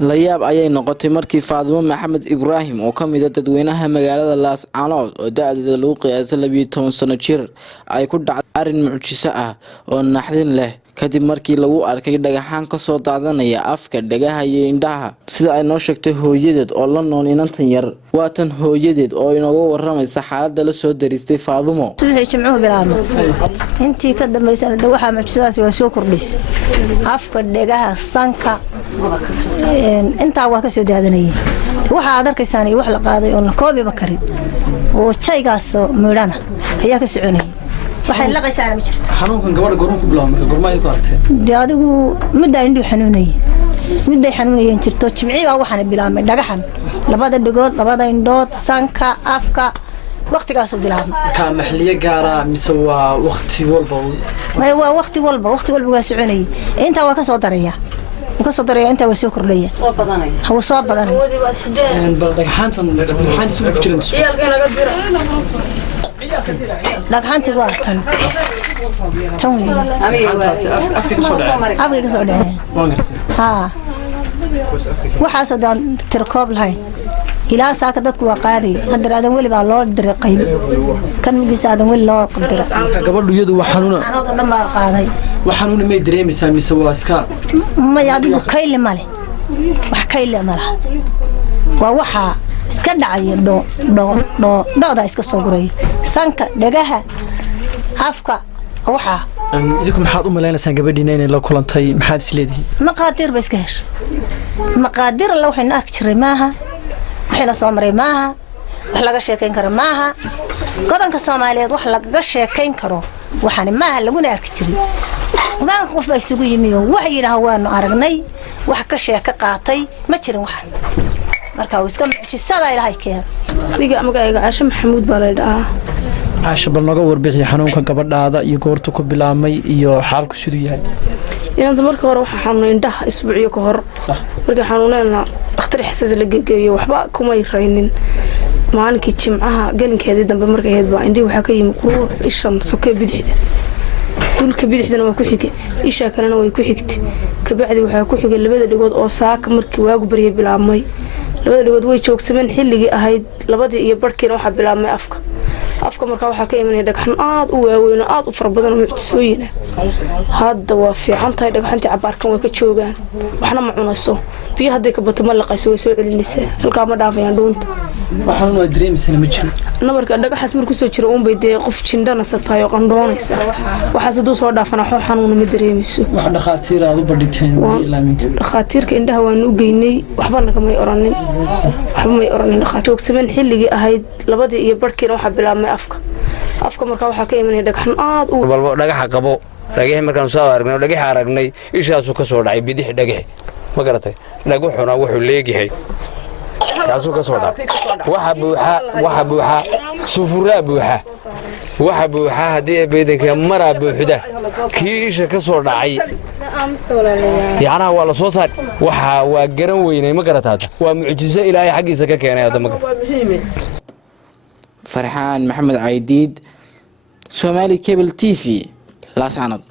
la yaab ayay noqotay markii Faadimo Maxamed Ibraahim oo ka mid ah dadweynaha magaalada Laascaanood oo da'deeda lagu qiyaasay 12 sano jir ay ku dhacday arin mucjiso ah oo naxdin leh kadib markii lagu arkay dhagaxaan ka soo daadanaya afka dhagaha iyo indhaha sida ay noo sheegtay hooyadeed oo la nool inantan yar waa tan hooyadeed oo inooga waramaysa xaaladda la soo daristay Faadimo jimcuhu bilaabno intii ka dambeysana waxa mucjisadaas waa soo kordhis afka dhagaha sanka inta waa ka soo daadanayay waxa aad arkaysaan wax la qaaday oo la koobiba karin oo jaygaas meedhana ayaa ka soconayay waxay la qaysaan ma jirto xanuunkan gabadha goorma ku bilaabmay goorma ay ku aragtay adigu muddo indhu xanuunayeen jirto jimciga waxaan bilaabmay dhagaxan labada dhigood labada indhood sanka afka waqtigaas uu bilaabmay ka maxliye gaara mise waa waqti walba waa waqti walba waa soconayay inta waa ka soo daraya inta waa soo kordhaya soo badanaya bal dhagaxantan maxaan isugu jirin dhagaxanti waa tan afka ka soo dhacay waxaasoo daan tirkoob lahayn ilaa saaka dadku waa qaaday hadda aadan weli baa loo diray qayb kan migiisa aadan weli loo diray gabadhu iyadu waa xanuuna dhan baa qaaday wax xanuuna may dareemaysaa mise waa iska ma adigu kayle male wax kayle malaha waa waxa iska dhacay dhooda iska soo guray sanka dhagaha afka waxa idinku maxaad u maleynaysaa gabadhiina inay la kulantay maxaad isleedihiin maqaadir ba iska hesh maqaadir la waxayna arki jiray maaha waxayna soo maray maaha wax laga sheekayn karo maaha gobolka Soomaaliyeed wax laga sheekayn karo waxaan maaha laguna arki jiray baan qof baa isugu yimiyo wax yiraahdo waanu aragnay wax ka sheeka qaatay ma jirin waxan marka uu iska mucjisada Ilaahay keen aniga magacayga Caasha Maxamuud baa la dhahaa Caasha bal naga warbixi xanuunka gabadhaada iyo goortu ku bilaabmay iyo xaalku sidoo yahay inta marka hore waxa xanuun indhaha isbuuciyo ka hor marka xanuunayna dhakhtar xasaas la geeyo waxba kuma yaraynin maalinkii jimcaha galinkeedii dambe markay ahayd baa indhihi waxa ka yimi quruur ishan soke bidixda dulka bidixdana waa ku xigay isha kalena way ku xigtay kabacdi waxa ku xigay labada dhigood oo saaka markii waagu bariyay bilaabmay labada dhigood way joogsameen xilligii ahayd labadii iyo barkiina waxa bilaabmay afka marka waxa ka imanay dhagaxan aad u waaweyn aad u farabadan oo mucjisooyin hadda waa fiican tahay dhagaxantii cabaarkan way ka joogaan waxna ma cunayso biyo haday ka bato ma laqayso way soo celinaysaa halka ma dhaafayaan dhuunta waxaan waa dareemaysaa ma jiro nabarka dhagaxas markuu soo jiro bay dee qof jindana satay oo qandoonaysa waxaas haduu soo dhaafana xanuun ma dareemayso wax dhaqaatiir aad u badhiteen ilaaminka dhaqaatiirka indhaha waan u geynay waxba naga may oranin dhaqaatiir joogsameen xilligii ahayd labadii iyo barkiina waxa bilaabmay afka marka waxa ka imanay dhagaxan aad u walba dhagaxa qabo dhagax markaan soo aragnay ishaasu ka soo dhacay bidix dhagax ma garatay dhagaxuna wuxuu leeyahay kaasoo ka soo dhacay waxa buuxa sufuraa buuxa waxa buuxa hadii beedanka maraa buuxda kii isha ka soo dhacay yaana waa la soo saar waxa waa garan weynay ma garataata waa mucjiso Ilaahay xaqiisa ka keenay hadda Farxaan Maxamed Caydiid Somali Cable TV Laascaanood